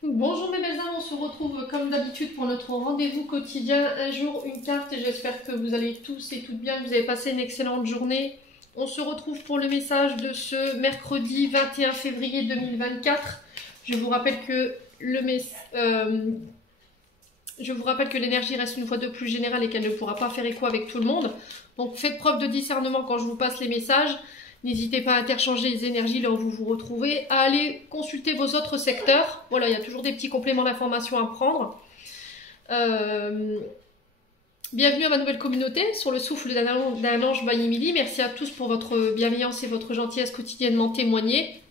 Bonjour mes belles âmes, on se retrouve comme d'habitude pour notre rendez-vous quotidien, un jour, une carte. J'espère que vous allez tous et toutes bien, que vous avez passé une excellente journée. On se retrouve pour le message de ce mercredi 21 février 2024. Je vous rappelle que l'énergie reste une fois de plus générale et qu'elle ne pourra pas faire écho avec tout le monde. Donc faites preuve de discernement quand je vous passe les messages. N'hésitez pas à interchanger les énergies là où vous vous retrouvez, à aller consulter vos autres secteurs. Voilà, il y a toujours des petits compléments d'information à prendre. Bienvenue à ma nouvelle communauté sur le souffle d'un ange by Emily. Merci à tous pour votre bienveillance et votre gentillesse quotidiennement témoignée.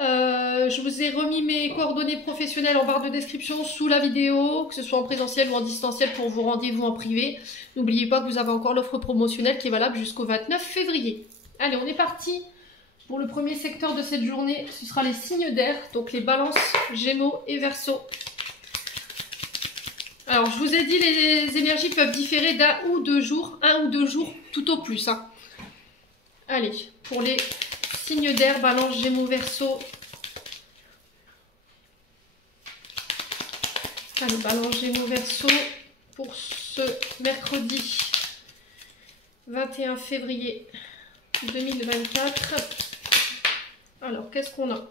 Je vous ai remis mes coordonnées professionnelles en barre de description sous la vidéo, que ce soit en présentiel ou en distanciel pour vos rendez-vous en privé. N'oubliez pas que vous avez encore l'offre promotionnelle qui est valable jusqu'au 29 février. Allez, on est parti pour le premier secteur de cette journée. Ce sera les signes d'air, donc les balances, gémeaux et verseaux. Alors, je vous ai dit, les énergies peuvent différer d'un ou deux jours, tout au plus. Hein. Allez, pour les signes d'air, balance, gémeaux, verseaux. Allez, balance, gémeaux, verseaux pour ce mercredi 21 février 2024. Alors, qu'est-ce qu'on a?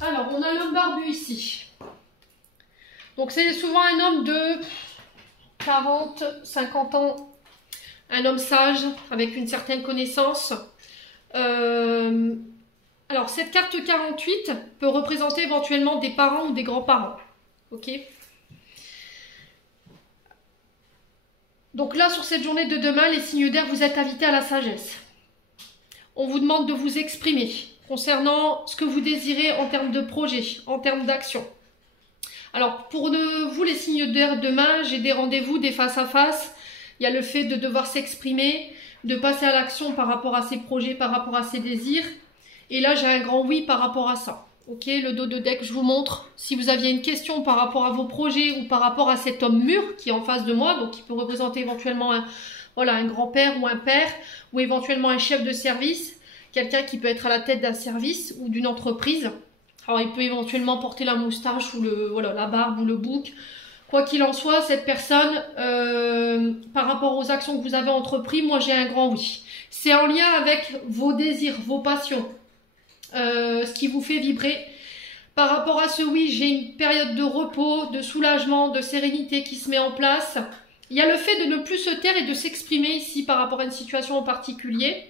Alors, on a l'homme barbu ici. Donc, c'est souvent un homme de 40, 50 ans. Un homme sage, avec une certaine connaissance. Alors, cette carte 48 peut représenter éventuellement des parents ou des grands-parents. Ok? Donc là, sur cette journée de demain, les signes d'air, vous êtes invités à la sagesse. On vous demande de vous exprimer concernant ce que vous désirez en termes de projet, en termes d'action. Alors, pour vous, les signes d'air demain, j'ai des rendez-vous, des face-à-face. Il y a le fait de devoir s'exprimer, de passer à l'action par rapport à ses projets, par rapport à ses désirs. Et là, j'ai un grand oui par rapport à ça. Ok, le dos de deck, je vous montre. Si vous aviez une question par rapport à vos projets ou par rapport à cet homme mûr qui est en face de moi, donc qui peut représenter éventuellement un grand-père ou un père, ou éventuellement un chef de service, quelqu'un qui peut être à la tête d'un service ou d'une entreprise. Alors, il peut éventuellement porter la moustache ou la barbe ou le bouc. Quoi qu'il en soit, cette personne, par rapport aux actions que vous avez entreprises, moi j'ai un grand oui. C'est en lien avec vos désirs, vos passions, ce qui vous fait vibrer. Par rapport à ce oui, j'ai une période de repos, de soulagement, de sérénité qui se met en place. Il y a le fait de ne plus se taire et de s'exprimer ici par rapport à une situation en particulier.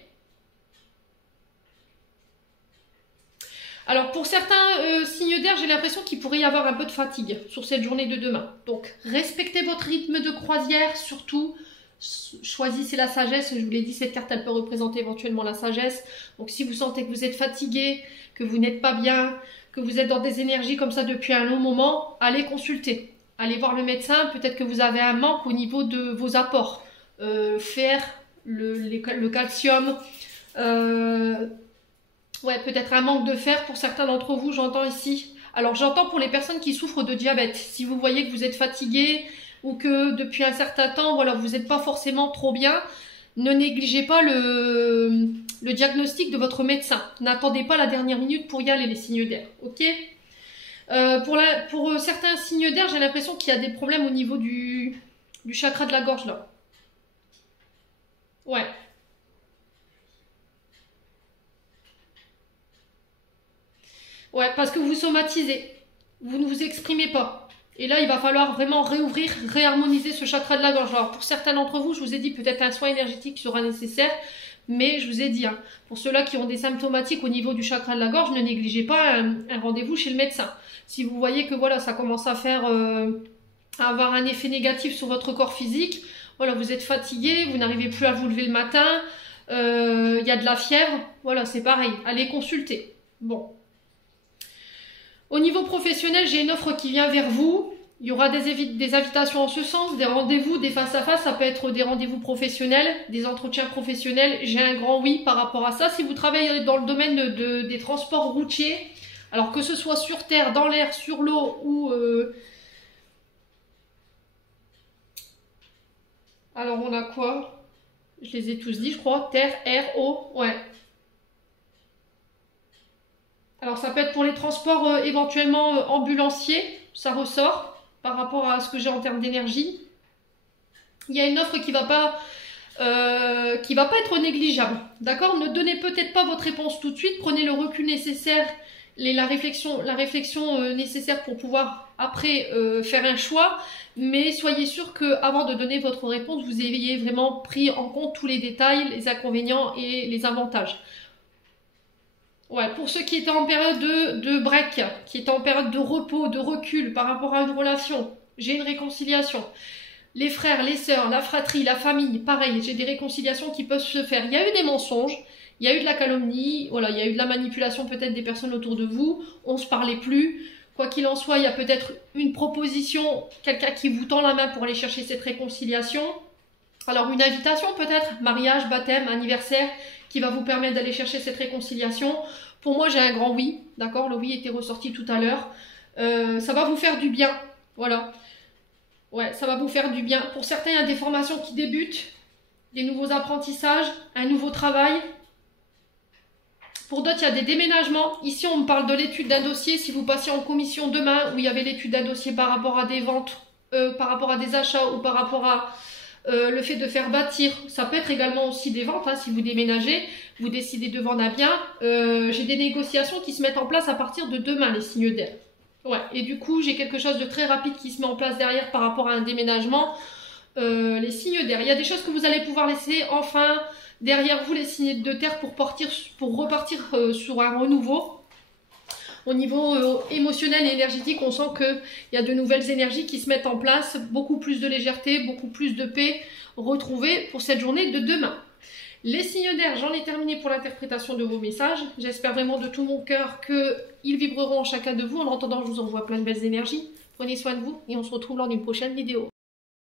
Alors pour certains signes d'air, j'ai l'impression qu'il pourrait y avoir un peu de fatigue sur cette journée de demain. Donc respectez votre rythme de croisière, surtout choisissez la sagesse. Je vous l'ai dit, cette carte elle peut représenter éventuellement la sagesse. Donc si vous sentez que vous êtes fatigué, que vous n'êtes pas bien, que vous êtes dans des énergies comme ça depuis un long moment, allez consulter. Allez voir le médecin, peut-être que vous avez un manque au niveau de vos apports. Fer, le calcium, ouais, peut-être un manque de fer pour certains d'entre vous, j'entends ici. Alors j'entends pour les personnes qui souffrent de diabète. Si vous voyez que vous êtes fatigué ou que depuis un certain temps, voilà, vous n'êtes pas forcément trop bien, ne négligez pas le diagnostic de votre médecin. N'attendez pas la dernière minute pour y aller, les signes d'air, ok? Pour certains signes d'air, j'ai l'impression qu'il y a des problèmes au niveau du chakra de la gorge, là. Ouais. Ouais, parce que vous somatisez. Vous ne vous exprimez pas. Et là, il va falloir vraiment réouvrir, réharmoniser ce chakra de la gorge. Alors, pour certains d'entre vous, je vous ai dit peut-être un soin énergétique sera nécessaire. Mais je vous ai dit, hein, pour ceux-là qui ont des symptomatiques au niveau du chakra de la gorge, ne négligez pas un rendez-vous chez le médecin. Si vous voyez que voilà, ça commence à à avoir un effet négatif sur votre corps physique, voilà, vous êtes fatigué, vous n'arrivez plus à vous lever le matin, il y a de la fièvre, voilà, c'est pareil, allez consulter. Bon. Au niveau professionnel, j'ai une offre qui vient vers vous. Il y aura des invitations en ce sens, des rendez-vous, des face-à-face. Ça peut être des rendez-vous professionnels, des entretiens professionnels. J'ai un grand oui par rapport à ça. Si vous travaillez dans le domaine des transports routiers, alors que ce soit sur terre, dans l'air, sur l'eau ou... Alors on a quoi? Je les ai tous dit, je crois. Terre, air, eau, ouais. Alors ça peut être pour les transports éventuellement ambulanciers, ça ressort par rapport à ce que j'ai en termes d'énergie. Il y a une offre qui va pas être négligeable, d'accord? Ne donnez peut-être pas votre réponse tout de suite, prenez le recul nécessaire, la réflexion nécessaire pour pouvoir après faire un choix, mais soyez sûr qu'avant de donner votre réponse, vous ayez vraiment pris en compte tous les détails, les inconvénients et les avantages. Ouais, pour ceux qui étaient en période de break, qui étaient en période de repos, de recul par rapport à une relation, j'ai une réconciliation. Les frères, les sœurs, la fratrie, la famille, pareil, j'ai des réconciliations qui peuvent se faire. Il y a eu des mensonges, il y a eu de la calomnie, voilà, il y a eu de la manipulation peut-être des personnes autour de vous, on ne se parlait plus. Quoi qu'il en soit, il y a peut-être une proposition, quelqu'un qui vous tend la main pour aller chercher cette réconciliation. Alors une invitation peut-être, mariage, baptême, anniversaire, qui va vous permettre d'aller chercher cette réconciliation. Pour moi, j'ai un grand oui, d'accord? Le oui était ressorti tout à l'heure. Ça va vous faire du bien, voilà. Ouais, ça va vous faire du bien. Pour certains, il y a des formations qui débutent, des nouveaux apprentissages, un nouveau travail. Pour d'autres, il y a des déménagements. Ici, on me parle de l'étude d'un dossier. Si vous passez en commission demain, où il y avait l'étude d'un dossier par rapport à des ventes, par rapport à des achats ou par rapport à le fait de faire bâtir, ça peut être également aussi des ventes. Hein, si vous déménagez, vous décidez de vendre un bien. J'ai des négociations qui se mettent en place à partir de demain, les signes d'air. Ouais, et du coup, j'ai quelque chose de très rapide qui se met en place derrière par rapport à un déménagement. Les signes d'air, il y a des choses que vous allez pouvoir laisser enfin derrière vous, les signes de terre, pour repartir sur un renouveau. Au niveau émotionnel et énergétique, on sent qu'il y a de nouvelles énergies qui se mettent en place, beaucoup plus de légèreté, beaucoup plus de paix retrouvée pour cette journée de demain. Les signes d'air, j'en ai terminé pour l'interprétation de vos messages. J'espère vraiment de tout mon cœur qu'ils vibreront en chacun de vous. En attendant, je vous envoie plein de belles énergies. Prenez soin de vous et on se retrouve lors d'une prochaine vidéo.